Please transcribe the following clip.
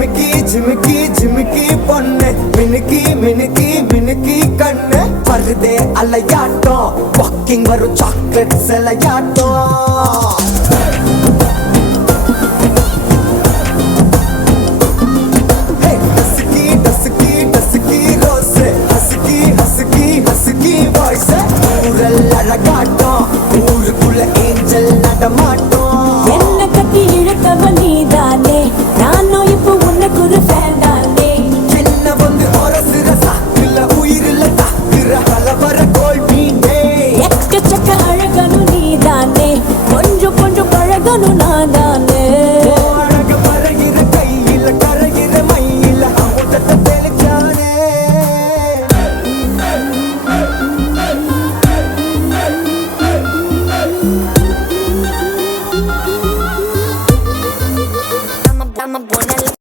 ஜிமிக்கி ஜிமிக்கி ஜிமிக்கி பொண்ணு மினுக்கி மினுக்கி மினுக்கி கண்ணு வருதே அலையாட்டம் வாக்கிங் வரும் சாக்லேட் சிலையாட்டம்